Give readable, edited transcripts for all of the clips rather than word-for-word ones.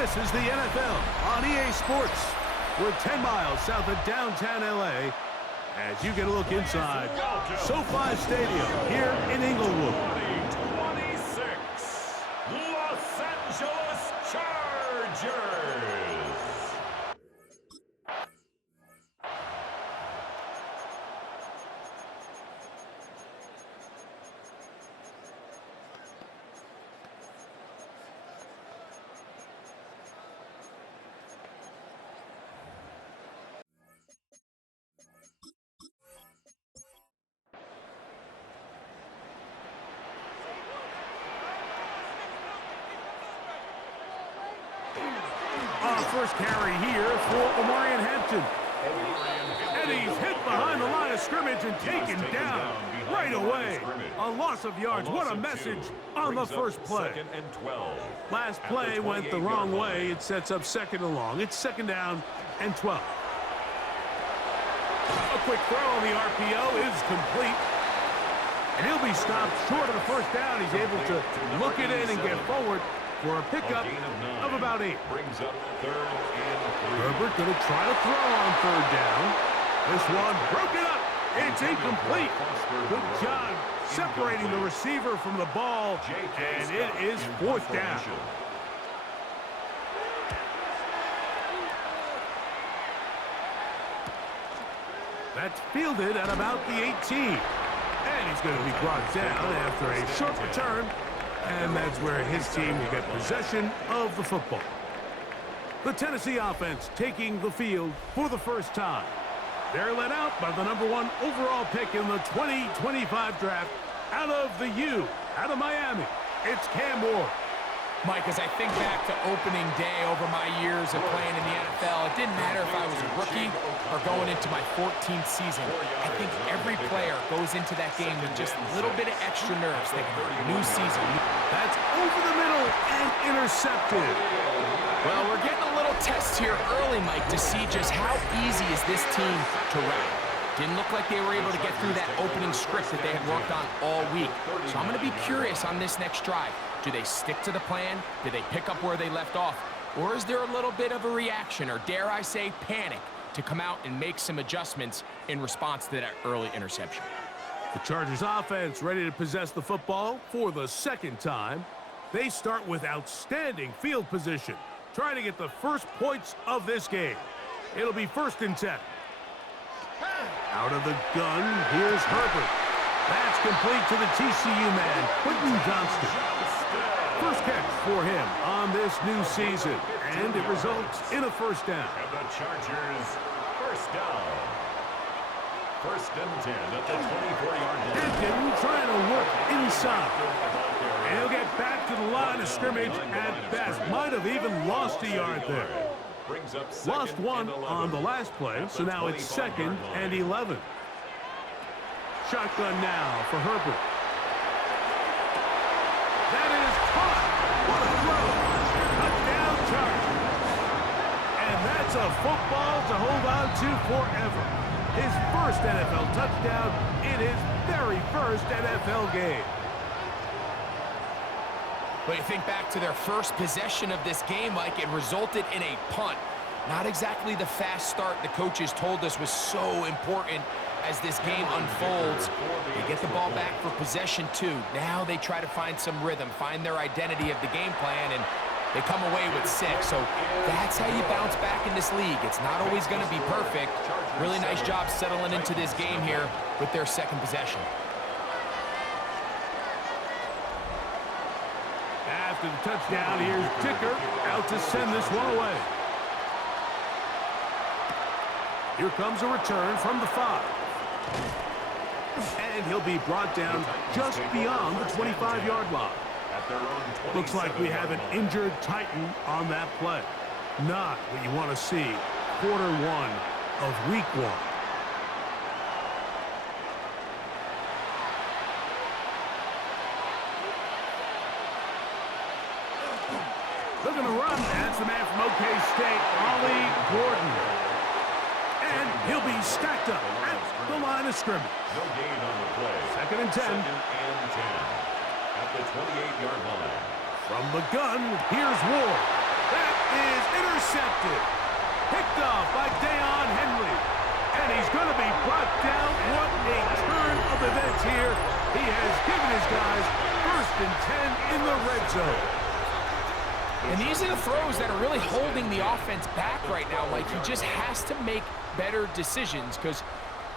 This is the NFL on EA Sports. We're 10 miles south of downtown LA as you get a look inside SoFi Stadium here in Inglewood. 2026 Los Angeles Chargers. First carry here for Omarion Hampton. And he's hit behind the line of scrimmage and taken down right away. A loss of yards. What a message on the first play. Last play went the wrong way. It sets up second and long. It's second down and 12. A quick throw on the RPO is complete. And he'll be stopped short of the first down. He's able to look it in and get forward for a pickup of about 8. Brings up third and 3. Herbert going to try to throw on third down. This one broken up. It's incomplete. Good job separating the receiver from the ball, and it is fourth down. That's fielded at about the 18. And he's going to be brought down after a short return. And that's where his team will get possession of the football. The Tennessee offense taking the field for the first time. They're led out by the #1 overall pick in the 2025 draft out of the U, out of Miami. It's Cam Moore. Mike, as I think back to opening day over my years of playing in the NFL, it didn't matter if I was a rookie or going into my 14th season. I think every player goes into that game with just a little bit of extra nerves thinking, new season. That's over the middle and intercepted. Well, we're getting a little test here early, Mike, to see just how easy is this team to run. Didn't look like they were able to get through that opening script that they had worked on all week. So I'm going to be curious on this next drive. Do they stick to the plan? Do they pick up where they left off? Or is there a little bit of a reaction, or dare I say panic, to come out and make some adjustments in response to that early interception? The Chargers offense ready to possess the football for the second time. They start with outstanding field position, trying to get the first points of this game. It'll be 1st and 10. Out of the gun, here's Herbert. That's complete to the TCU man, Quentin Johnston. First catch for him on this new season, and it results in a first down. And the Chargers, first down. 1st and 10 at the 24-yard line. Hampton trying to work inside. And he'll get back to the line of scrimmage at best. Might have even lost a yard there. Lost one on the last play, so now it's 2nd and 11. Shotgun now for Herbert. That is caught. What a throw. Touchdown Chargers. And that's a football to hold on to forever. His first NFL touchdown in his very first NFL game. But you think back to their first possession of this game, Mike, it resulted in a punt. Not exactly the fast start the coaches told us was so important as this game unfolds. They get the ball back for possession 2. Now they try to find some rhythm, find their identity of the game plan, and they come away with 6. So that's how you bounce back in this league. It's not always going to be perfect. Really nice job settling into this game here with their second possession. After the touchdown, here's Dicker out to send this one away. Here comes a return from the 5. And he'll be brought down just beyond the 25-yard line. Looks like we have an injured Titan on that play. Not what you want to see quarter 1 of week 1. Looking to run. That's the man from OK State, Ollie Gordon. And he'll be stacked up at the line of scrimmage. No gain on the play. 2nd and 10. 2nd and 10 at the 28-yard line. From the gun, here's Ward. That is intercepted. Picked off by Deion Henry. And he's going to be brought down. What a turn of events here. He has given his guys 1st and 10 in the red zone. And these are the throws that are really holding the offense back right now, Mike. He just has to make better decisions because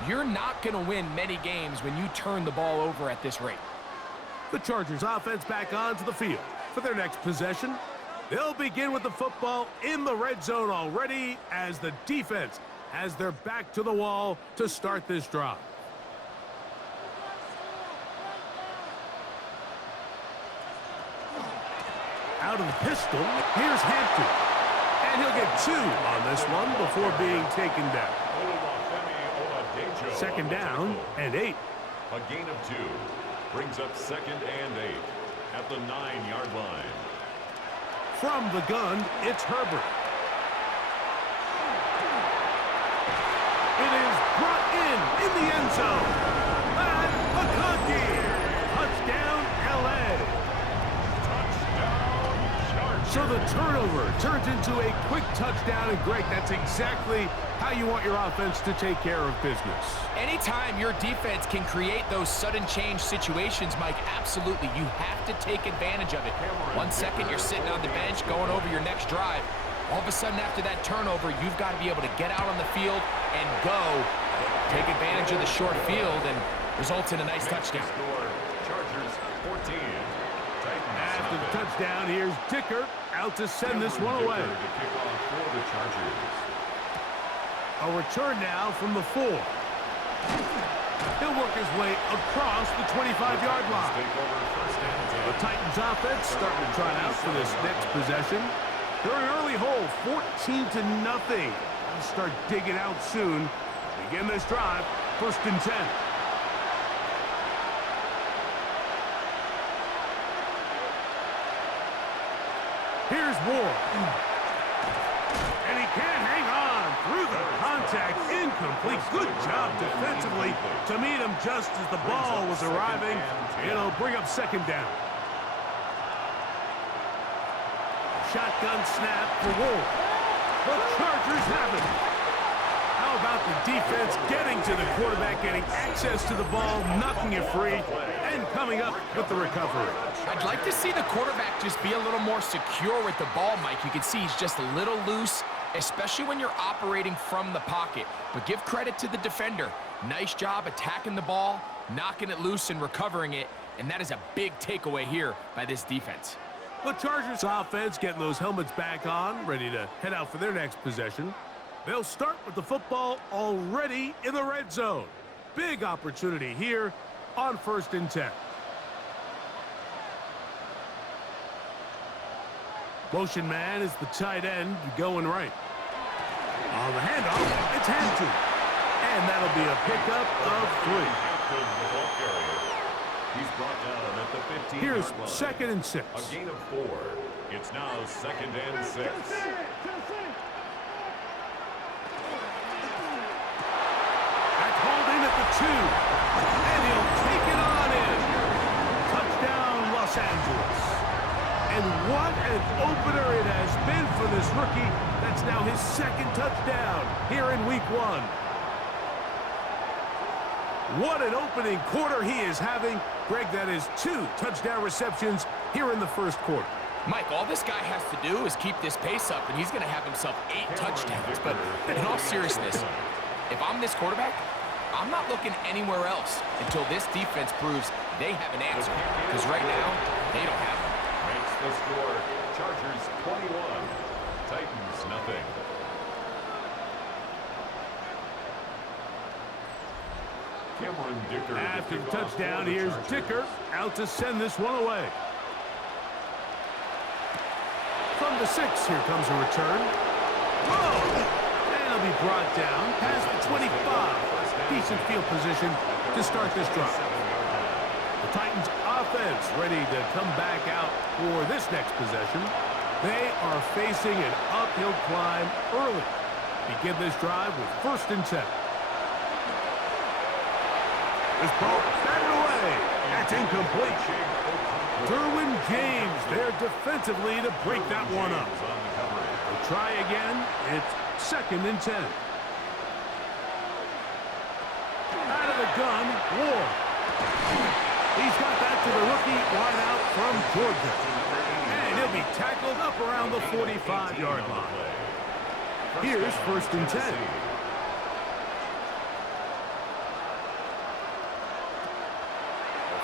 you're not going to win many games when you turn the ball over at this rate. The Chargers offense back onto the field for their next possession. They'll begin with the football in the red zone already as the defense has their back to the wall to start this drive. Out of the pistol, here's Hampton. And he'll get 2 on this one before being taken down. 2nd down and 8. A gain of 2 brings up 2nd and 8 at the 9-yard line. From the gun, it's Herbert. It is brought in the end zone. And McConkey. Touchdown, L.A. So the turnover turns into a quick touchdown, and Greg, that's exactly how you want your offense to take care of business. Anytime your defense can create those sudden change situations, Mike, absolutely, you have to take advantage of it. 1 second, you're sitting on the bench, going over your next drive. All of a sudden, after that turnover, you've got to be able to get out on the field and go. Take advantage of the short field, and results in a nice touchdown. Chargers 14. After the touchdown, here's Dicker out to send this one away. A return now from the 4. He'll work his way across the 25-yard line. The Titans offense starting to try out for this next possession. They're an early hole, 14-0. They'll start digging out soon. Begin this drive, 1st and 10. Here's Ward. And he can't hang on through the contact. Incomplete. Good job defensively to meet him just as the ball was arriving. It'll bring up 2nd down. Shotgun snap for Ward. The Chargers have it. How about the defense getting to the quarterback, getting access to the ball, knocking it free, and coming up with the recovery? I'd like to see the quarterback just be a little more secure with the ball, Mike. You can see he's just a little loose, especially when you're operating from the pocket. But give credit to the defender. Nice job attacking the ball, knocking it loose and recovering it, and that is a big takeaway here by this defense. The Chargers offense getting those helmets back on, ready to head out for their next possession. They'll start with the football already in the red zone. Big opportunity here on 1st and 10. Motion man is the tight end going right. On the handoff, it's Hampton. And that'll be a pickup of 3. He's brought down at the 15-yard Here's line. 2nd and 6. A gain of 4. It's now 2nd and 6. That's hauled in at the 2. And he'll take it on in. Touchdown, Los Angeles. And what an opener it has been for this rookie. That's now his 2nd touchdown here in week 1. What an opening quarter he is having. Greg, that is 2 touchdown receptions here in the 1st quarter. Mike, all this guy has to do is keep this pace up, and he's going to have himself 8 touchdowns. But in all seriousness, if I'm this quarterback, I'm not looking anywhere else until this defense proves they have an answer. Because right now, they don't have one. Makes the score. Chargers 21. Titans nothing. After the touchdown, here's Dicker out to send this one away. From the 6, here comes a return. Whoa! And it'll be brought down past the 25. Decent field position to start this drive. The Titans offense ready to come back out for this next possession. They are facing an uphill climb early. Begin this drive with 1st and 10. This ball batted away. That's incomplete. Derwin James there defensively to break that one up. try again. It's 2nd and 10. Out of the gun, Ward. He's got that to the rookie wide out from Georgia. And he'll be tackled up around the 45-yard line. Here's 1st and 10.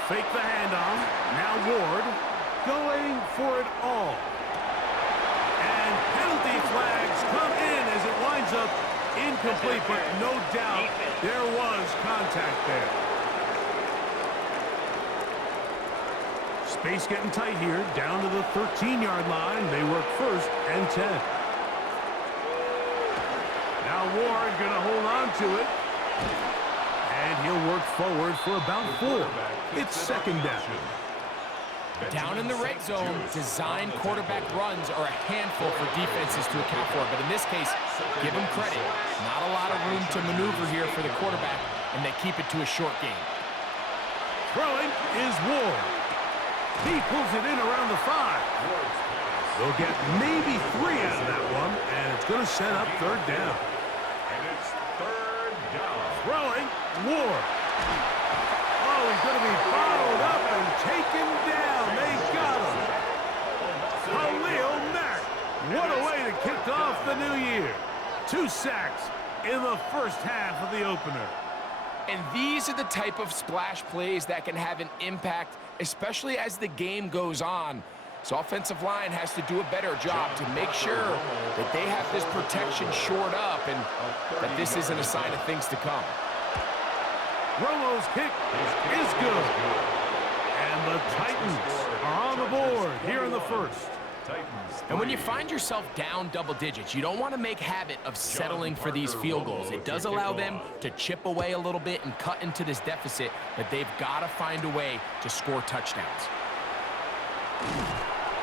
Fake the handoff. Now Ward going for it all. And penalty flags come in as it winds up incomplete, but no doubt there was contact there. Space getting tight here, down to the 13-yard line. They work 1st and 10. Now Ward going to hold on to it. And he'll work forward for about 4. It's 2nd down. Down in the red zone, design quarterback runs are a handful for defenses to account for. But in this case, give him credit. Not a lot of room to maneuver here for the quarterback, and they keep it to a short game. Throwing is Ward. He pulls it in around the 5. They'll get maybe 3 out of that one, and it's going to set up 3rd down. And it's 3rd down. Throwing, Ward. Oh, he's going to be bottled up and taken down. They got him. Khalil Mack. What a way to kick off the new year. 2 sacks in the first half of the opener. And these are the type of splash plays that can have an impact, especially as the game goes on. So offensive line has to do a better job to make sure that they have this protection shored up and that this isn't a sign of things to come. Romo's kick is good. And the Titans are on the board here in the 1st. And when you find yourself down double digits, you don't want to make habit of settling for these field goals. It does allow them to chip away a little bit and cut into this deficit, but they've got to find a way to score touchdowns.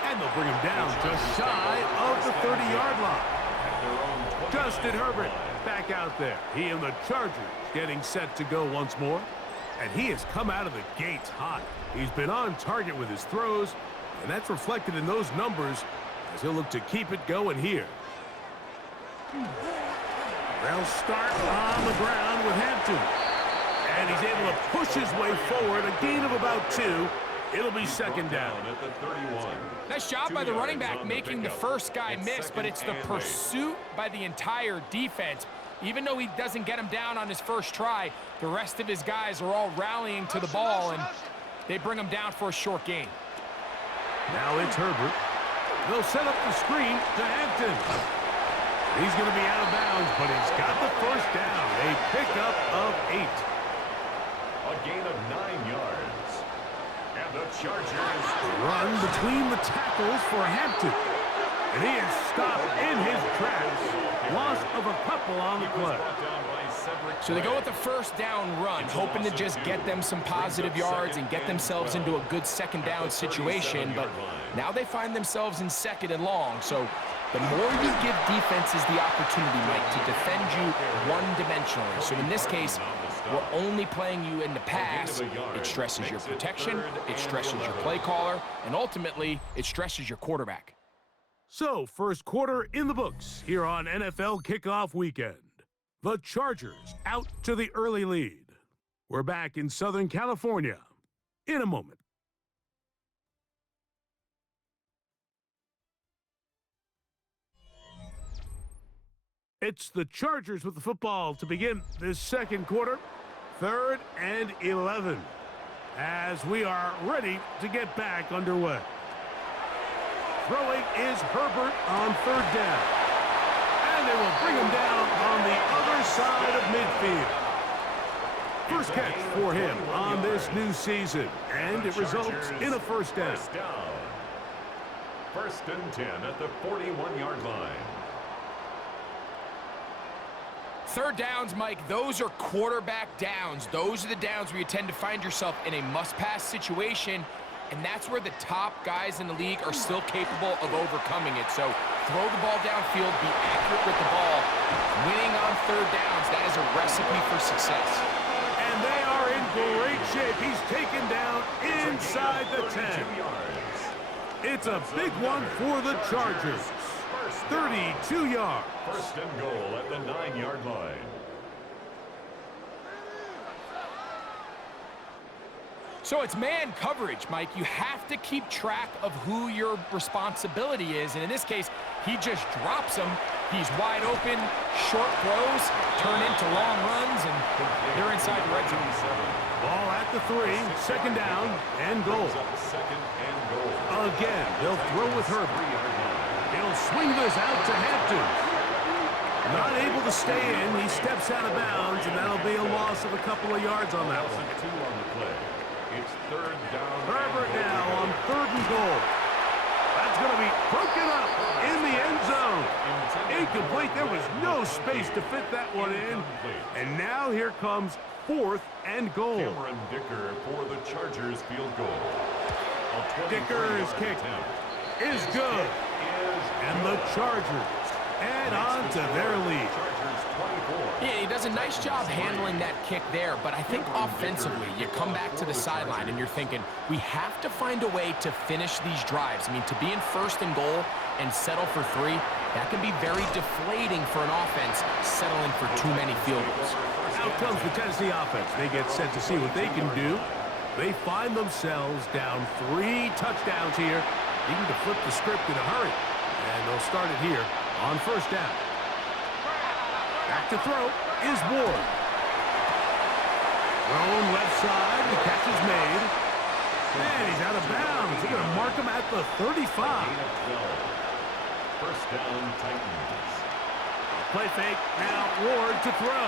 And they'll bring him down just shy of the 30-yard line. Justin Herbert back out there. He and the Chargers getting set to go once more. And he has come out of the gates hot. He's been on target with his throws, and that's reflected in those numbers as he'll look to keep it going here. They'll start on the ground with Hampton. And he's able to push his way forward, a gain of about 2. It'll be 2nd down. At the 31. Nice job by the running back making the first guy miss, but it's the pursuit by the entire defense. Even though he doesn't get him down on his first try, the rest of his guys are all rallying to the ball, and they bring him down for a short gain. Now it's Herbert. They'll set up the screen to Hampton. He's going to be out of bounds, but he's got the first down. A pickup of 8. A gain of 9 yards. And the Chargers Run between the tackles for Hampton. And he is stopped in his tracks. Loss of a couple on the play. So they go with the first down run, hoping to just get them some positive yards and get themselves into a good 2nd down situation. But now they find themselves in 2nd and long. So the more you give defenses the opportunity, Mike, to defend you one-dimensionally. So in this case, we're only playing you in the pass. It stresses your protection, it stresses your play caller, and ultimately, it stresses your quarterback. So, first quarter in the books here on NFL Kickoff Weekend. The Chargers out to the early lead. We're back in Southern California in a moment. It's the Chargers with the football to begin this 2nd quarter. 3rd and 11 as we are ready to get back underway. Throwing is Herbert on 3rd down. And they will bring him down on the other side of midfield. First catch for him on this new season, and it results in a 1st down. 1st and 10 at the 41-yard line. 3rd downs, Mike, those are quarterback downs. Those are the downs where you tend to find yourself in a must-pass situation, and that's where the top guys in the league are still capable of overcoming it. So throw the ball downfield, be accurate with the ball. Winning on 3rd downs, that is a recipe for success. And they are in great shape. He's taken down inside the 10. It's a big one for the Chargers. 32 yards. First and goal at the 9-yard line. So it's man coverage, Mike. You have to keep track of who your responsibility is. And in this case, he just drops him. He's wide open, short throws, turn into long runs, and they're inside the red zone. Ball at the 3, second down, and goal. Second and goal. Again, they'll throw with Herbert. He'll swing this out to Hampton. Not able to stay in. He steps out of bounds, and that'll be a loss of a couple of yards on that one. 2 on the play. It's third down. Herbert now on 3rd and goal. That's going to be broken up in the end zone. Incomplete. There was no space to fit that one in. And now here comes 4th and goal. Cameron Dicker for the Chargers field goal. Dicker's kick is good. And the Chargers add on to their lead. Yeah, he does a nice job handling that kick there, but I think offensively, you come back to the sideline and you're thinking, we have to find a way to finish these drives. I mean, to be in 1st and goal and settle for 3, that can be very deflating for an offense settling for too many field goals. Out comes the Tennessee offense. They get set to see what they can do. They find themselves down 3 touchdowns here. Needing to flip the script in a hurry. And they'll start it here on 1st down. Back to throw is Ward. Thrown left side. The catch is made. And he's out of bounds. They're going to mark him at the 35. First down, Titans. Play fake. Now Ward to throw.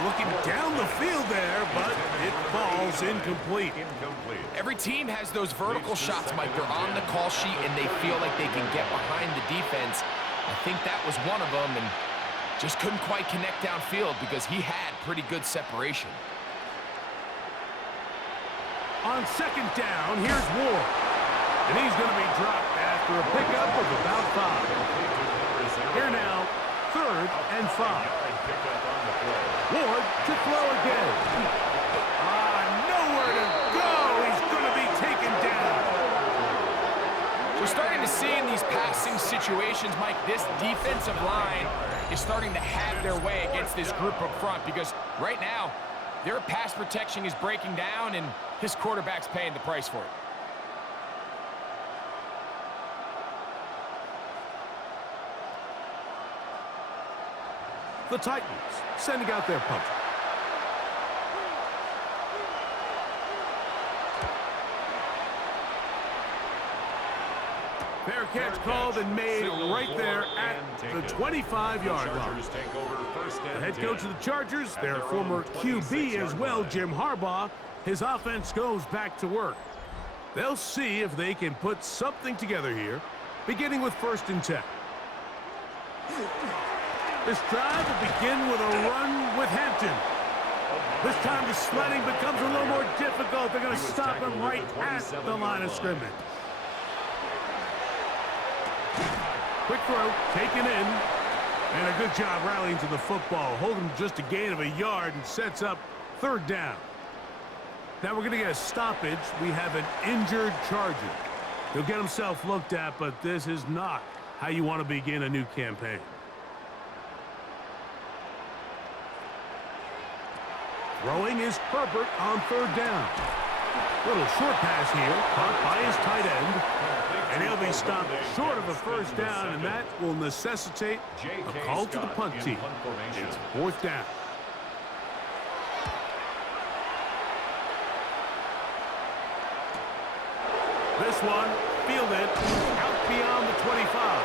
Looking down the field there, but it falls incomplete. Every team has those vertical shots, Mike. They're on the call sheet, and they feel like they can get behind the defense. I think that was one of them, and just couldn't quite connect downfield because he had pretty good separation. On 2nd down, here's Ward. And he's going to be dropped after a pickup of about 5. Here now, 3rd and 5. Ward to throw again. Nowhere to go. He's going to be taken down. We're starting to see in these passing situations, Mike, this defensive line is starting to have their way against this group up front because right now, their pass protection is breaking down and his quarterback's paying the price for it. The Titans sending out their punter. Fair catch called and made right there at the 25-yard line. The head coach of the Chargers, their former QB as well, Jim Harbaugh, his offense goes back to work. They'll see if they can put something together here, beginning with 1st and 10. This drive will begin with a run with Hampton. This time the sledding becomes a little more difficult. They're going to stop him right at the line of scrimmage. Quick throw, taken in. And a good job rallying to the football. Holding just a gain of a yard and sets up 3rd down. Now we're going to get a stoppage. We have an injured Charger. He'll get himself looked at, but this is not how you want to begin a new campaign. Throwing is Herbert on 3rd down. Little short pass here, caught by his tight end. And he'll be stopped short of a 1st down, and that will necessitate a call to the punt team. It's 4th down. This one fielded out beyond the 25.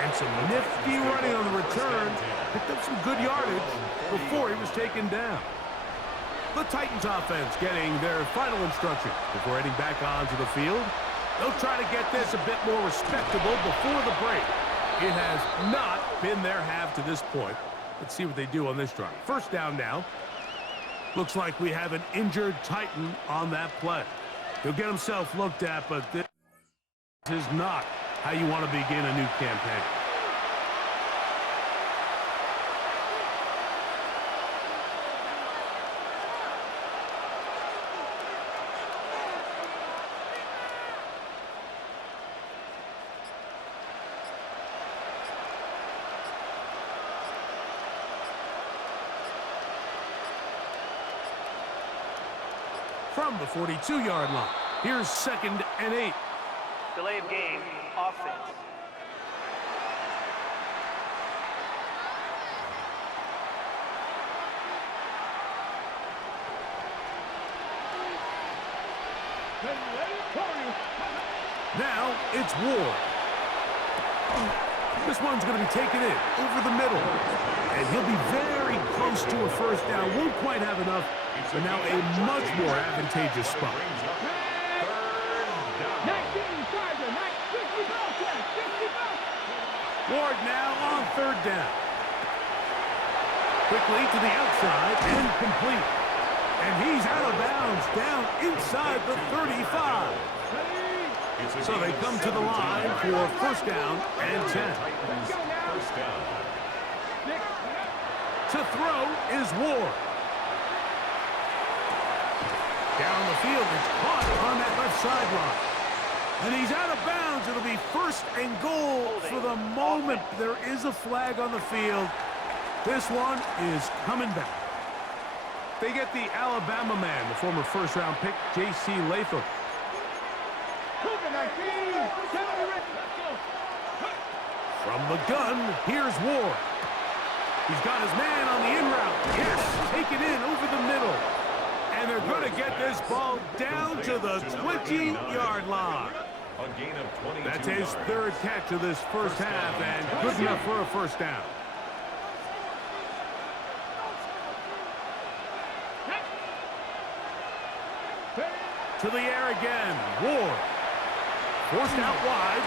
And some nifty running on the return. Picked up some good yardage before he was taken down. The Titans offense getting their final instructions before heading back onto the field. They'll try to get this a bit more respectable before the break. It has not been their half to this point. Let's see what they do on this drive. 1st down now. Looks like we have an injured Titan on that play. He'll get himself looked at, but this is not how you want to begin a new campaign. From the 42-yard line, here's 2nd and 8. Delay of game, offense. Now it's Ward. This one's going to be taken in over the middle. And he'll be very close to a first down. Won't quite have enough, but now a much more advantageous spot. Ward now on 3rd down. Quickly to the outside and complete. And he's out of bounds down inside the 35. So they come to the line for 1st down and 10. To throw is Ward. Down the field, it's caught on that left sideline. And he's out of bounds. It'll be 1st and goal for the moment. There is a flag on the field. This one is coming back. They get the Alabama man, the former 1st-round pick, J.C. Latham. From the gun, here's Ward. He's got his man on the in route. Yes, take it in over the middle. And they're going to get this ball down to the 20-yard line. That's his 3rd catch of this first half, and good enough for a 1st down. To the air again, Ward. Forced out wide.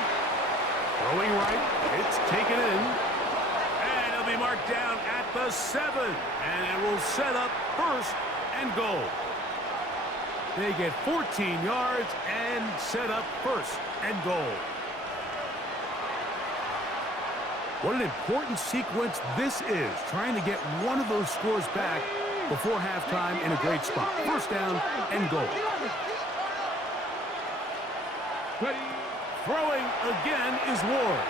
Throwing right, it's taken in. And it'll be marked down at the 7. And it will set up 1st and goal. They get 14 yards and set up 1st and goal. What an important sequence this is, trying to get one of those scores back before halftime in a great spot. 1st down and goal. Throwing again is Ward.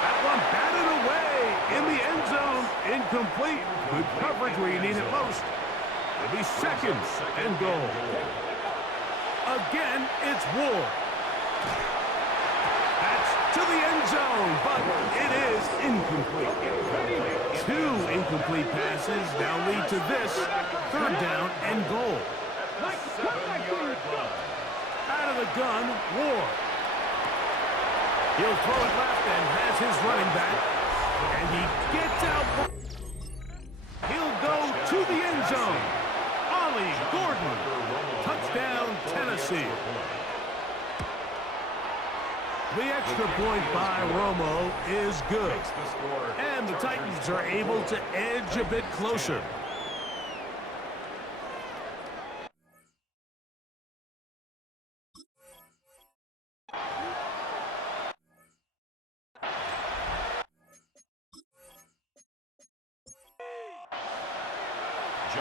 That one batted away in the end zone. Incomplete. Good coverage where you need it most. It'll be 2nd and goal. Again, it's Ward. That's to the end zone, but it is incomplete. 2 incomplete passes now lead to this 3rd down and goal. Out of the gun, Ward. He'll throw it left and has his running back. And he gets out. He'll go to the end zone. Ollie Gordon. Touchdown, Tennessee. The extra point by Romo is good. And the Titans are able to edge a bit closer.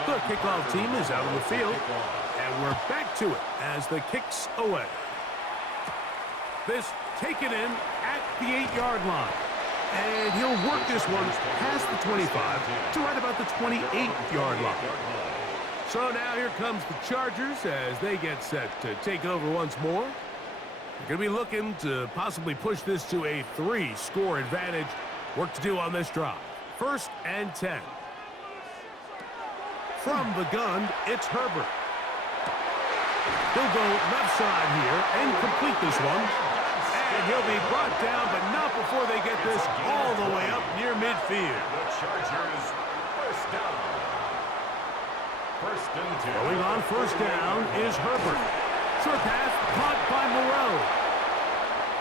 The kickoff team is out on the field, and we're back to it as the kick's away. This taken in at the 8-yard line. And he'll work this one past the 25 to right about the 28-yard line. So now here comes the Chargers as they get set to take it over once more. They're going to be looking to possibly push this to a 3-score advantage. Work to do on this drive. 1st and 10. From the gun, it's Herbert. He'll go left side here and complete this one. And he'll be brought down, but not before they get this all the way up near midfield. The Chargers, 1st down. 1st and 10. Going on 1st down is Herbert. Short pass caught by Moreau.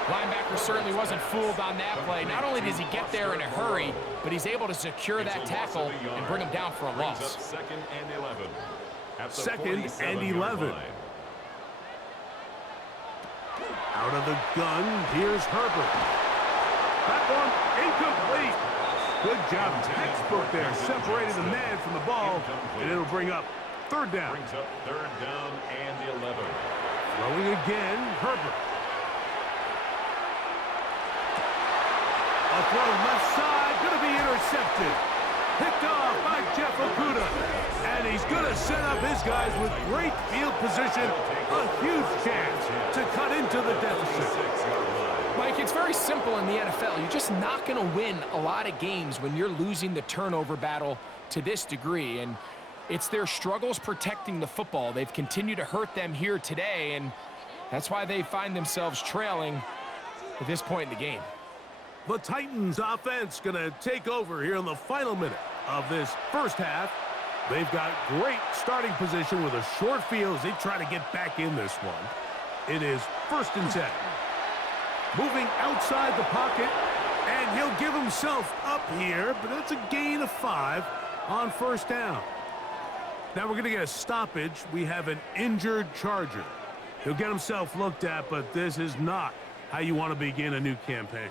Linebacker certainly wasn't fooled on that play. Not only does he get there in a hurry, but he's able to secure that tackle and bring him down for a loss. 2nd and 11. At the 2nd and 11. line. Out of the gun, here's Herbert. That one incomplete. Good job, textbook there. Separated the man from the ball, and it'll bring up 3rd down. Brings up 3rd down and 11. Throwing again, Herbert. A throw left side, going to be intercepted. Picked off by Jeff Okuda. And he's going to set up his guys with great field position. A huge chance to cut into the deficit. Mike, it's very simple in the NFL. You're just not going to win a lot of games when you're losing the turnover battle to this degree. And it's their struggles protecting the football. They've continued to hurt them here today, and that's why they find themselves trailing at this point in the game. The Titans offense going to take over here in the final minute of this first half. They've got great starting position with a short field as they try to get back in this one. It is 1st and 10. Moving outside the pocket, and he'll give himself up here, but it's a gain of 5 on 1st down. Now we're going to get a stoppage. We have an injured Charger. He'll get himself looked at, but this is not how you want to begin a new campaign.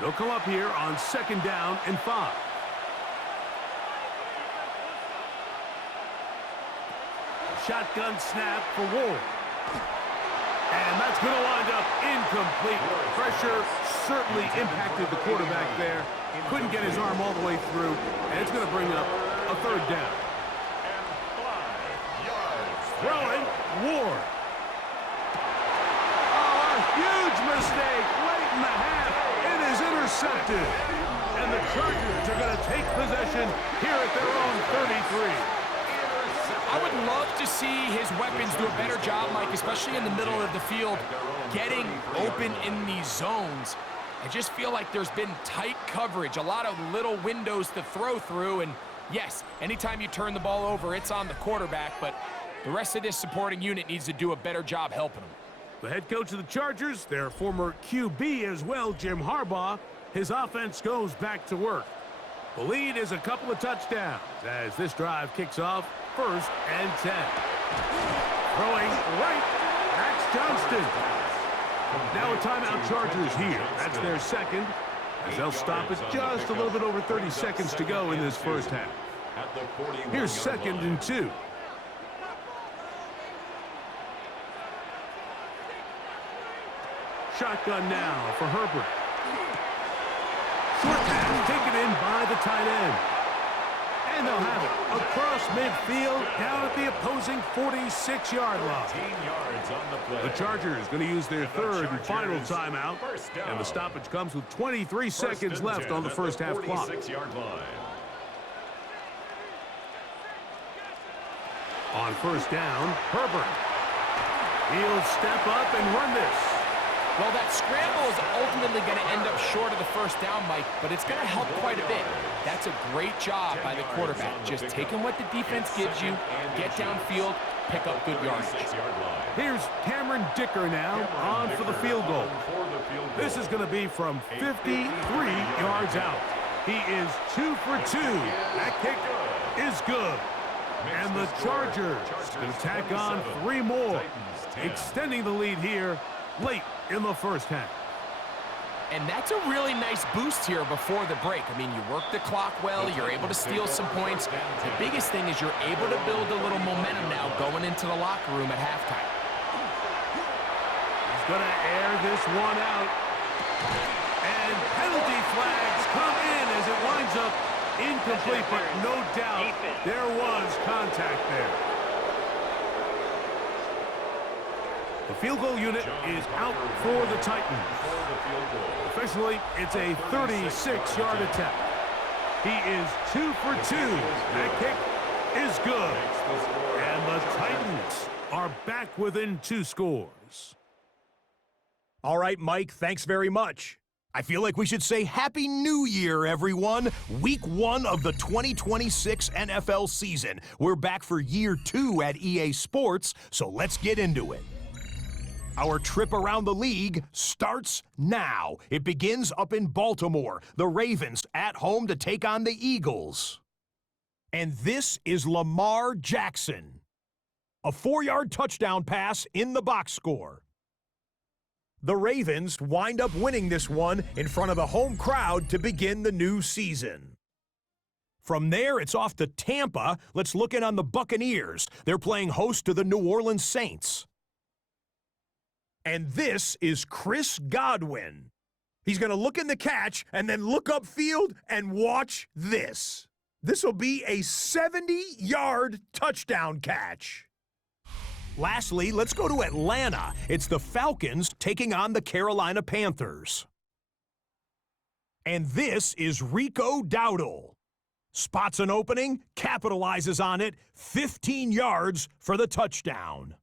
They'll come up here on 2nd down and 5. Shotgun snap for Ward. And that's going to wind up incomplete. Pressure certainly impacted the quarterback there. Couldn't get his arm all the way through, and it's going to bring up a 3rd down. Throwing, Ward. Oh, a huge mistake late in the half. It is intercepted. And the Chargers are going to take possession here at their own 33. I would love to see his weapons do a better job, Mike, especially in the middle of the field, getting open in these zones. I just feel like there's been tight coverage, a lot of little windows to throw through, and yes, anytime you turn the ball over, it's on the quarterback, but the rest of this supporting unit needs to do a better job helping them. The head coach of the Chargers, their former QB as well, Jim Harbaugh, his offense goes back to work. The lead is a couple of touchdowns as this drive kicks off 1st and 10. Throwing right, Max Johnston. Now a timeout Chargers here. That's their 2nd, as they'll stop it just a little bit over 30 seconds to go in this first half. Here's 2nd and 2. Shotgun now for Herbert. Short pass taken in by the tight end. And they'll have it across midfield down at the opposing 46-yard line. The Chargers going to use their 3rd and final timeout. And the stoppage comes with 23 seconds left on the first half clock. On 1st down, Herbert. He'll step up and run this. Well, that scramble is ultimately going to end up short of the 1st down, Mike, but it's going to help quite a bit. That's a great job by the quarterback. Just taking what the defense gives you, get downfield, pick up good yardage. Here's Cameron Dicker now on for the field goal. This is going to be from 53 yards out. He is 2 for 2. That kick is good. And the Chargers will tack on 3 more, extending the lead here late in the first half. And that's a really nice boost here before the break. I mean, you work the clock well, you're able to steal some points. The biggest thing is you're able to build a little momentum now going into the locker room at halftime. He's going to air this one out. And penalty flags come in as it winds up incomplete, but no doubt there was contact there. The field goal unit is out for the Titans. Officially, it's a 36-yard attempt. He is 2 for 2. That kick is good. And the Titans are back within 2 scores. All right, Mike, thanks very much. I feel like we should say Happy New Year, everyone. Week 1 of the 2026 NFL season. We're back for year 2 at EA Sports, so let's get into it. Our trip around the league starts now. It begins up in Baltimore. The Ravens at home to take on the Eagles. And this is Lamar Jackson. A 4-yard touchdown pass in the box score. The Ravens wind up winning this one in front of the home crowd to begin the new season. From there, it's off to Tampa. Let's look in on the Buccaneers. They're playing host to the New Orleans Saints. And this is Chris Godwin. He's going to look in the catch and then look upfield and watch this. This will be a 70-yard touchdown catch. Lastly, let's go to Atlanta. It's the Falcons taking on the Carolina Panthers. And this is Rico Dowdle. Spots an opening, capitalizes on it, 15 yards for the touchdown.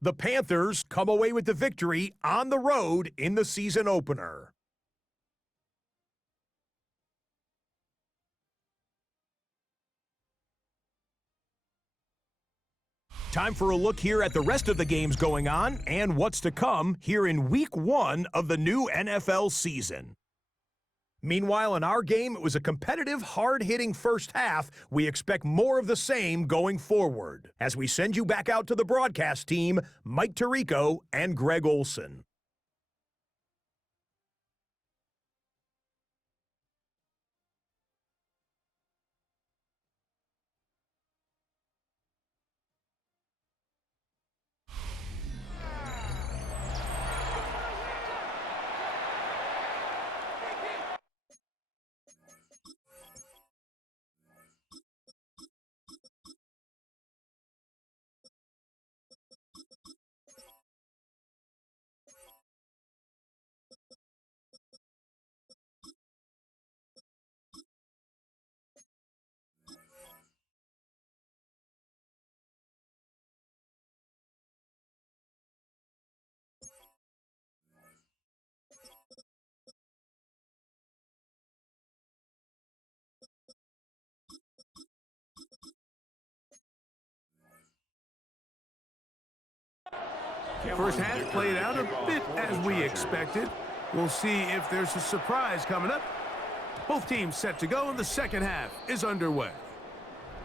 The Panthers come away with the victory on the road in the season opener. Time for a look here at the rest of the games going on and what's to come here in Week 1 of the new NFL season. Meanwhile, in our game, it was a competitive, hard-hitting first half. We expect more of the same going forward as we send you back out to the broadcast team, Mike Tirico and Greg Olson. First half played out a bit as we expected. We'll see if there's a surprise coming up. Both teams set to go, and the second half is underway.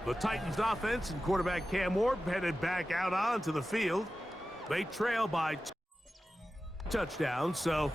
The Titans offense and quarterback Cam Ward headed back out onto the field. They trail by touchdowns, so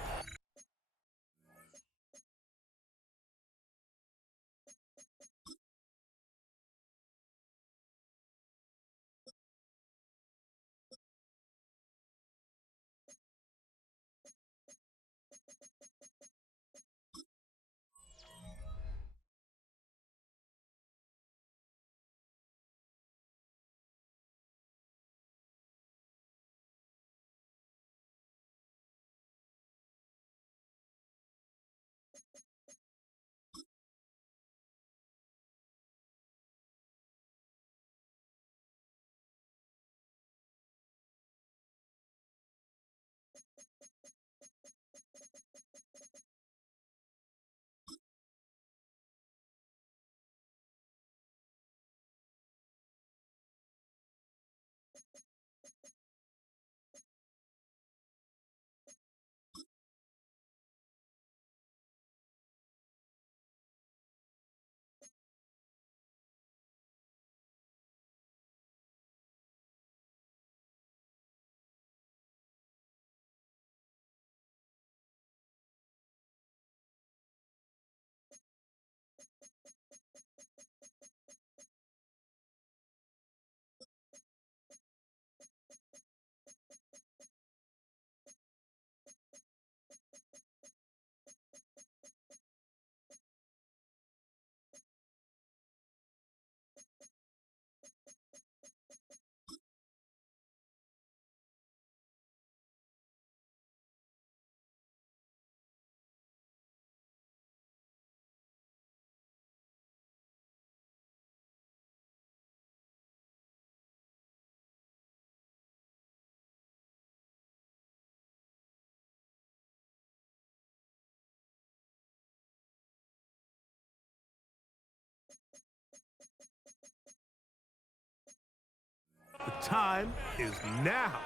the time is now.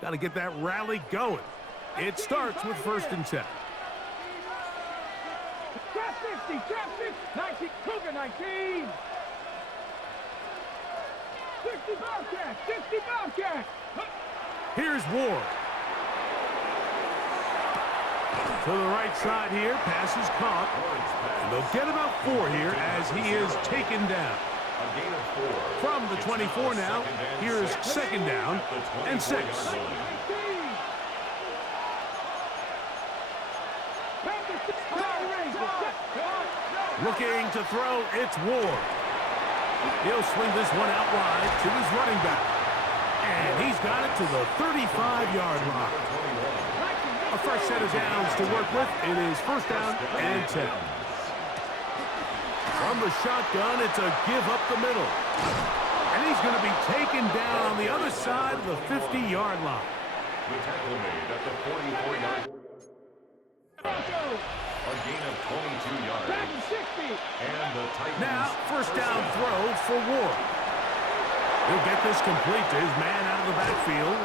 Got to get that rally going. It starts with 1st and 10. Trap 50, trap 50, 19, Cougar 19. 60 Bobcat, 60 Bobcat. Here's Ward. To the right side here, pass is caught. And they'll get about 4 here as he is taken down. A gain of 4. From the 24 now, here's 2nd down and 6. Looking to throw, it's Ward. He'll swing this one out wide to his running back. And he's got it to the 35-yard line. A fresh set of downs to work with. It is first down and 10. From the shotgun, it's a give up the middle. And he's going to be taken down on the other side of the 50-yard line. The tackle made at the 44-yard. A gain of 22 yards. And the Titans. Now, first down throw for Ward. He'll get this complete to his man out of the backfield.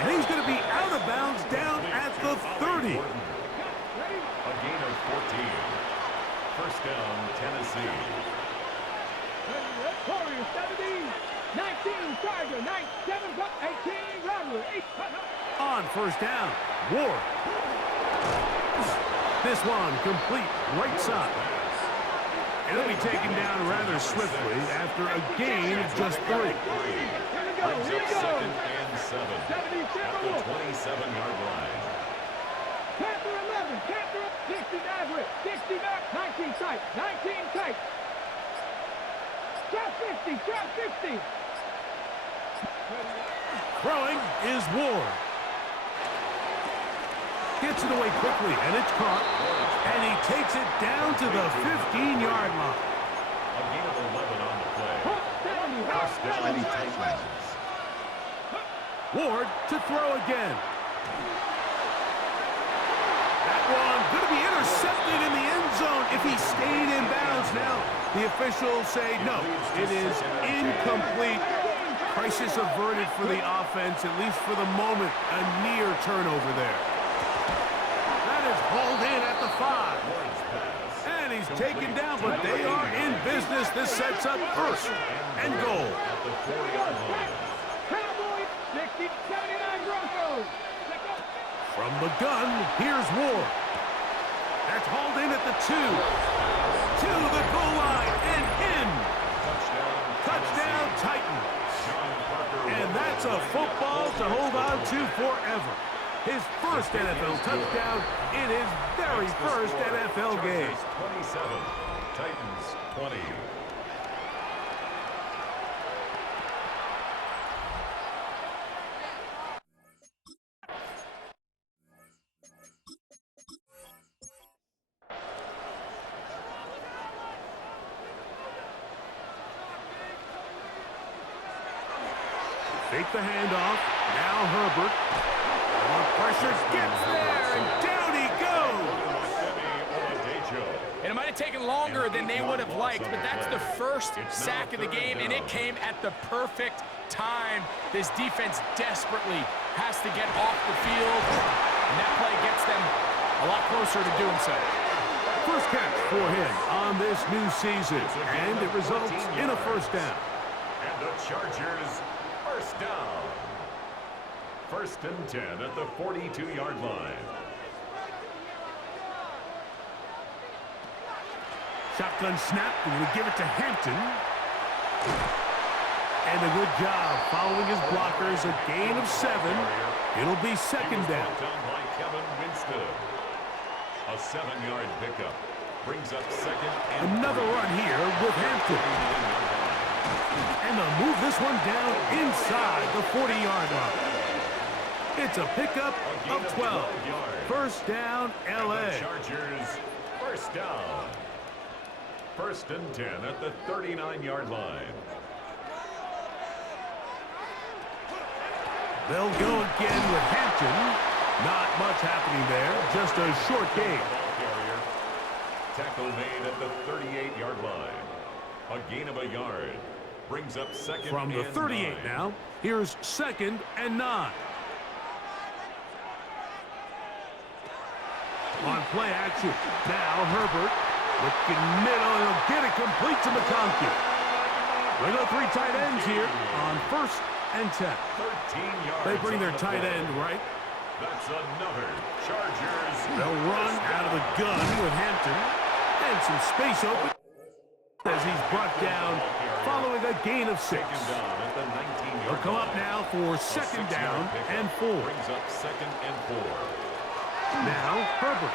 And he's going to be out of bounds down at the 30. A gain of 14. First down, Tennessee. 19 Tiger, 7 up, 18 Rattler, 8 On first down, Ward. This one complete right side. It'll be taken down rather swiftly after a gain of just 3. Brings up second and 7 at the 27-yard line. Panther 11, Panther 60 average, 60 back, 19 tight, 19 tight. Trap 50, trap 50. Throwing is Ward. Gets it away quickly, and it's caught. And he takes it down to the 15-yard line. A gain of 11 on the play. First down, Titans. Ward to throw again. That one going to be intercepted in the end zone if he stayed in bounds. Now, the officials say no, it is incomplete. Crisis averted for the offense, at least for the moment. A near turnover there. That is hauled in at the 5. And he's taken down, but they are in business. This sets up first and goal. At the 4-yard line. Cowboys, 60, 79 Broncos. From the gun, here's Ward. That's hauled in at the 2. To the goal line and in. Touchdown Titans. And that's a football to hold on to forever. His first NFL touchdown in his very first NFL game. 27, Titans 20. Fake the handoff. Now Herbert. Pressure gets there, and down he goes. And it might have taken longer than they would have liked, but that's the first sack of the game, and it came at the perfect time. This defense desperately has to get off the field, and that play gets them a lot closer to doing so. First catch for him on this new season, and it results in a first down. And the Chargers, first down. First and 10 at the 42-yard line. Shotgun snap, and we give it to Hampton. And a good job following his blockers, a gain of 7. It'll be second down. Down by Kevin Winstead. A 7-yard pickup brings up second and Another run here with Hampton. And they'll move this one down inside the 40-yard line. It's a pickup of 12. First down, L.A. Chargers, first down. First and 10 at the 39-yard line. They'll go again with Hampton. Not much happening there, just a short gain. Tackle made at the 38-yard line. A gain of a yard. Brings up second From the and 38 9. now, here's second and 9. On play action, now Herbert looking middle, and he'll get it complete to McConkey. We go 3 tight ends here on first and 10. 13 yards. They bring their on the tight play. end right. That's another Chargers. They'll run out of the gun with Hampton, and some space open as he's brought down following a gain of 6. Second down at the 19-yard They'll come up line. now for A second 6-yard down pickup and 4. Brings up second and 4. Now Herbert.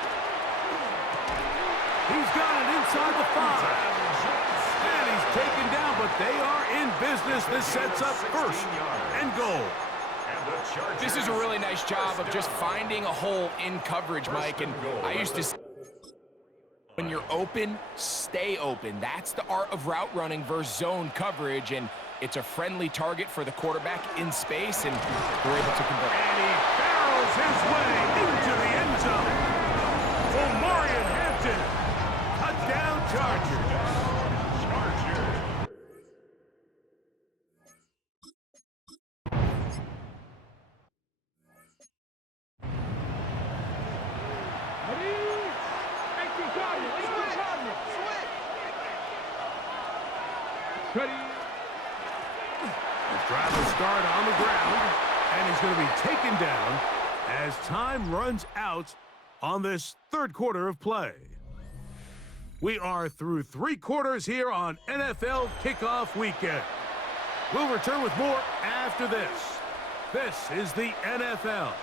He's got it inside the 5. And he's taken down, but they are in business. This sets up first and goal. This is a really nice job of just finding a hole in coverage, Mike. And I used to say, when you're open, stay open. That's the art of route running versus zone coverage. And it's a friendly target for the quarterback in space, and they're able to convert. And he barrels his way into the end zone. For Marion Hampton. Touchdown Chargers. Ready? His drive will start on the ground, and he's going to be taken down as time runs out on this third quarter of play. We are through 3 quarters here on NFL Kickoff Weekend. We'll return with more after this. This is the NFL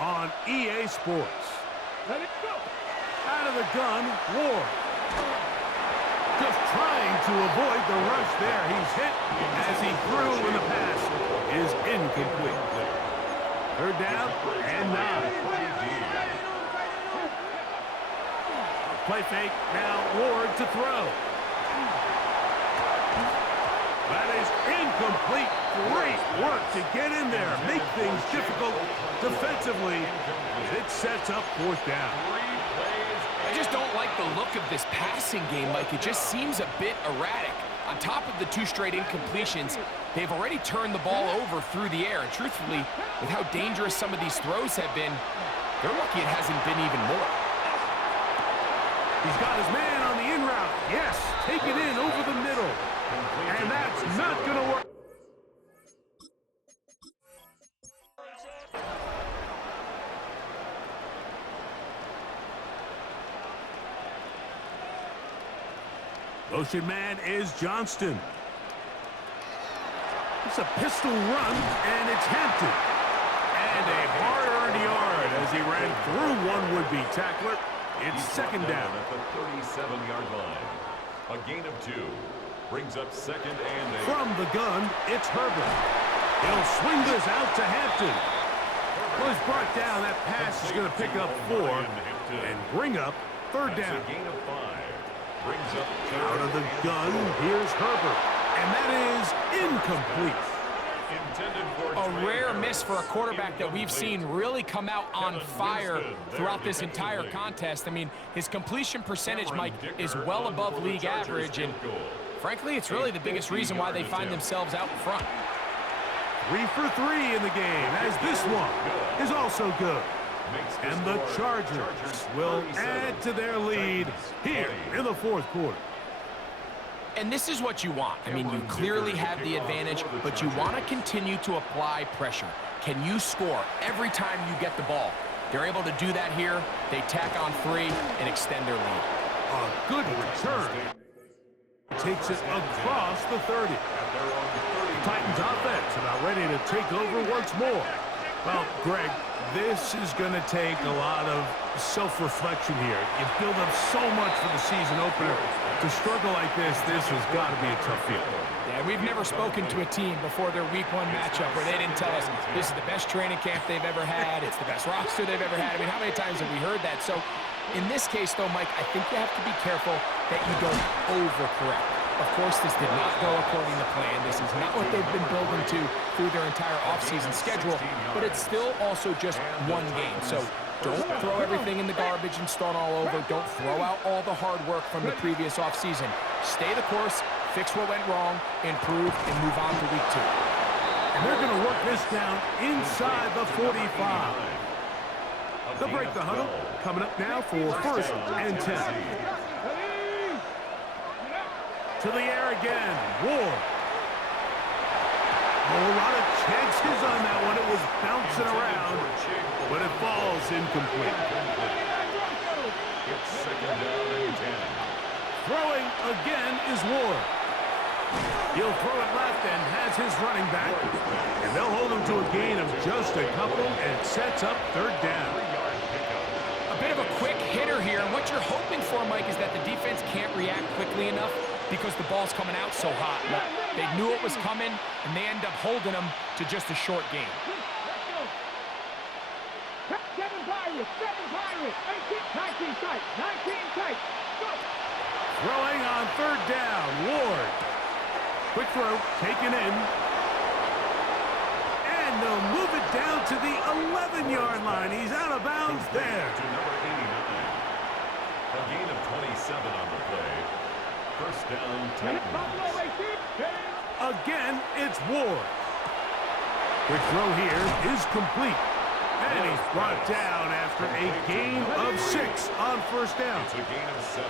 on EA Sports. Let it go. Out of the gun, Ward. Just trying to avoid the rush there. He's hit as he threw when the pass is incomplete. Third down and 9. Play fake, now Ward to throw. That is incomplete. Great work to get in there, make things difficult defensively. It sets up 4th down. I just don't like the look of this passing game, Mike. It just seems a bit erratic. On top of the 2 straight incompletions, they've already turned the ball over through the air. And truthfully, with how dangerous some of these throws have been, they're lucky it hasn't been even more. He's got his man on the in route. Yes, take it in over the middle. And that's not going to work. Motion man is Johnston. It's a pistol run, and it's Hampton. And a hard-earned yard as he ran through one would-be tackler. It's 2nd down. At the 37-yard line. A gain of 2 brings up 2nd and 8. From the gun, it's Herbert. He'll swing this out to Hampton. Well, he's brought down. That pass is going to pick up 4 and bring up 3rd down. A gain of 5 brings up 3rd. Out of the gun, here's Herbert. And that is incomplete. A rare miss for a quarterback that we've seen really come out on fire throughout this entire contest. I mean, his completion percentage, Mike, is well above league average, and frankly, it's really the biggest reason why they find themselves out in front. 3 for 3 in the game, as this one is also good. And the Chargers will add to their lead here in the 4th quarter. And this is what you want. I mean, you clearly have the advantage, but you want to continue to apply pressure. Can you score every time you get the ball? They're able to do that here. They tack on 3 and extend their lead. A good return. Takes it across the 30. Titans offense about ready to take over once more. Well, Greg, this is going to take a lot of self-reflection here. You build up so much for the season opener. To struggle like this has got to be a tough field. Yeah, we've never spoken to a team before their week 1 matchup where they didn't tell us this is the best training camp they've ever had, it's the best roster they've ever had. I mean, how many times have we heard that? So in this case, though, Mike, I think you have to be careful that you don't overcorrect. Of course, this did not go according to plan. This is not what they've been building to through their entire offseason schedule, but it's still also just 1 game. So don't throw everything in the garbage and start all over. Don't throw out all the hard work from the previous offseason. Stay the course, fix what went wrong, improve, and move on to week 2. And they're going to work this down inside the 45. They'll break the huddle. Coming up now for 1st and 10. To the air again, Ward. A lot of chances on that one. It was bouncing around, but it falls incomplete. It's 2nd down and 10. Throwing again is Ward. He'll throw it left and has his running back. And they'll hold him to a gain of just a couple and sets up 3rd down. A bit of a quick hitter here And what you're hoping for, Mike, is that the defense can't react quickly enough because the ball's coming out so hot. But they knew it was coming, and they end up holding them to just a short game. 7 Pirates, 19 tight, 19 tight. Go! Throwing on third down, Ward. Quick throw, taken in. And they'll move it down to the 11-yard line. He's out of bounds there. To number 89. A gain of 27 on the play. First down, Titans. Again, it's Ward. Quick throw here is complete. And he's brought down after a gain of 6 on first down. It's a gain of 7.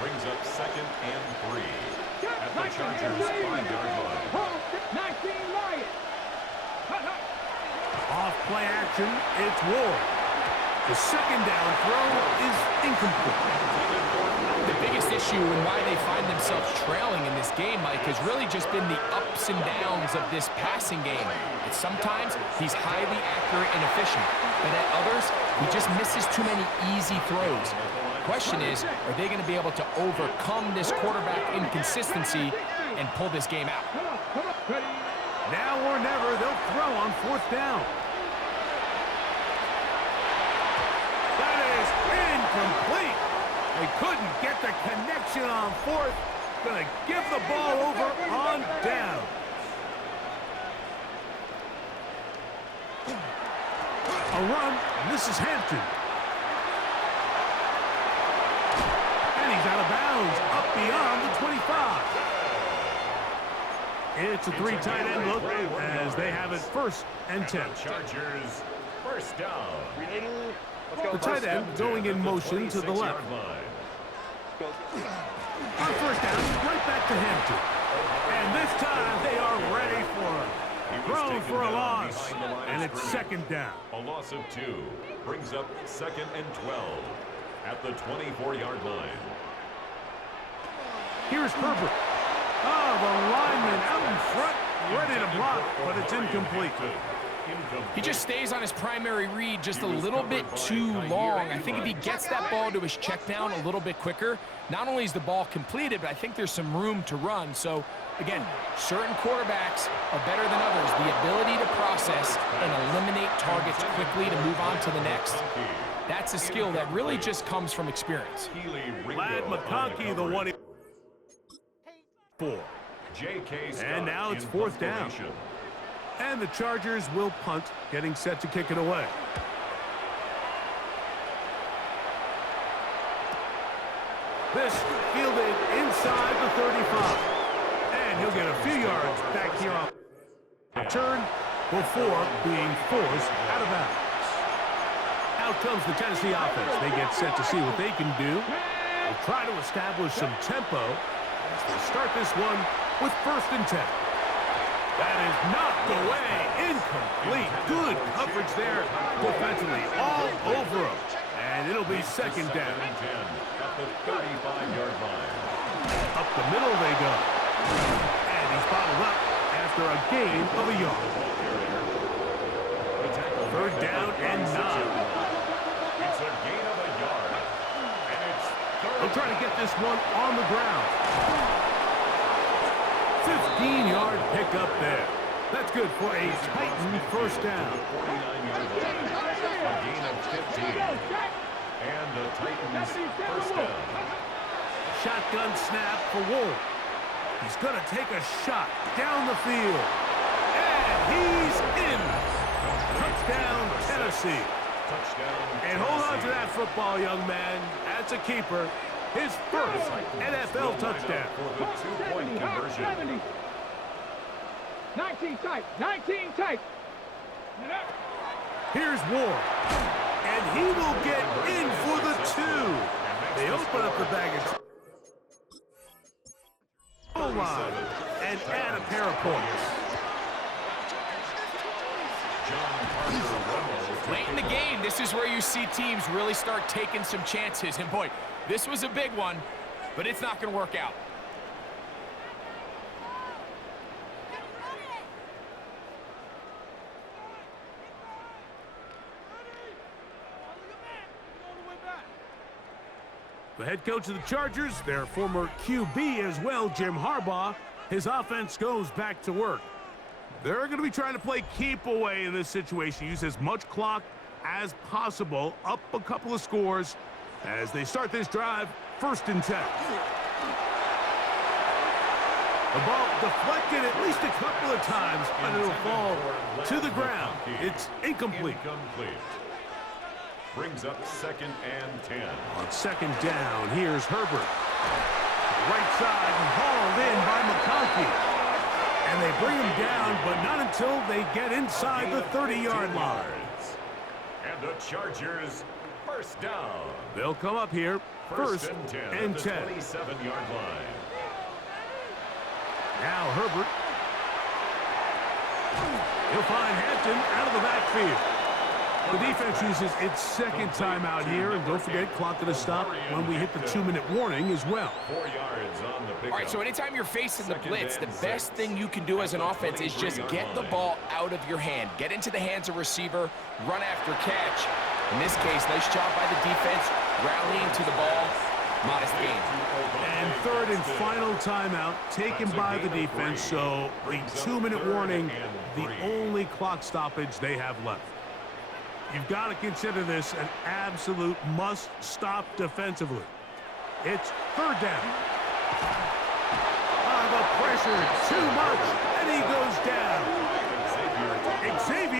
Brings up 2nd and 3. At the Chargers' 5-yard line. 19 Lions. Off play action, it's Ward. The second down throw is incomplete. The biggest issue and why they find themselves trailing in this game, Mike, has really just been the ups and downs of this passing game. And sometimes he's highly accurate and efficient, but at others, he just misses too many easy throws. The question is, are they going to be able to overcome this quarterback inconsistency and pull this game out? Now or never, they'll throw on fourth down. That is incomplete. They couldn't get the connection on fourth. Gonna give the ball over on down. A run, and this is Hampton. And he's out of bounds, up beyond the 25. It's a 3 tight end look as they have it 1st and 10. Chargers, first down. The tight end going in motion to the left. On first down, right back to Hampton. And this time they are ready for it. Thrown for a loss, and it's 2nd down. A loss of 2 brings up 2nd and 12 at the 24-yard line. Here's Herbert. Oh, the lineman out in front, ready to block, but it's incomplete. He just stays on his primary read just a little bit too long. I think if he gets that ball to his check down a little bit quicker, not only is the ball completed, but I think there's some room to run. So, again, certain quarterbacks are better than others. The ability to process and eliminate targets quickly to move on to the next, that's a skill that really just comes from experience. Lad McConkey, the 1-4. And now it's 4th down. And the Chargers will punt, getting set to kick it away. This fielded inside the 35. And he'll get a few yards back here on return before being forced out of bounds. Out comes the Tennessee offense. They get set to see what they can do. They'll try to establish some tempo as they start this one with 1st and 10. That is knocked away. Incomplete. Good coverage there defensively. All over him. And it'll be 2nd down. At the 35-yard line. Up the middle they go. And he's bottled up after a gain of a yard. 3rd down and 9. It's a gain of a yard. And it's 3rd. They'll try to get this one on the ground. 15-yard pickup there. That's good for a Titan 1st down. 49-yard line. A gain of 15. And the Titans 1st down. Shotgun snap for Ward. He's going to take a shot down the field. And he's in. Touchdown, Tennessee. Touchdown. And hold on to that football, young man. That's a keeper. His 1st NFL touchdown. For the 2-point conversion. 19 tight, 19 tight. Here's Ward. And he will get in for the 2. They open up the baggage line and add a pair of points. Late in the game, this is where you see teams really start taking some chances. And boy, this was a big one, but it's not going to work out. The head coach of the Chargers, their former QB as well, Jim Harbaugh, his offense goes back to work. They're going to be trying to play keep away in this situation, use as much clock as possible, up a couple of scores as they start this drive, 1st and 10. The ball deflected at least a couple of times, but it'll fall to the ground. It's incomplete. Brings up 2nd and 10. On 2nd down, here's Herbert. Right side and hauled in by McConkey. And they bring him down, but not until they get inside the 30-yard line. And the Chargers, 1st down. They'll come up here, 1st and 10. 27-yard line. Now Herbert. He'll find Hampton out of the backfield. The defense uses its 2nd timeout here, and don't forget, clock going to stop when we hit the 2-minute warning as well. 4 yards on the pickup. All right, so anytime you're facing the blitz, the best thing you can do as an offense is just get the ball out of your hand. Get into the hands of receiver, run after catch. In this case, nice job by the defense, rallying to the ball. Modest gain. And 3rd and final timeout taken by the defense, so a 2-minute warning, the only clock stoppage they have left. You've got to consider this an absolute must-stop defensively. It's 3rd down. The pressure, too much, and he goes down. Xavier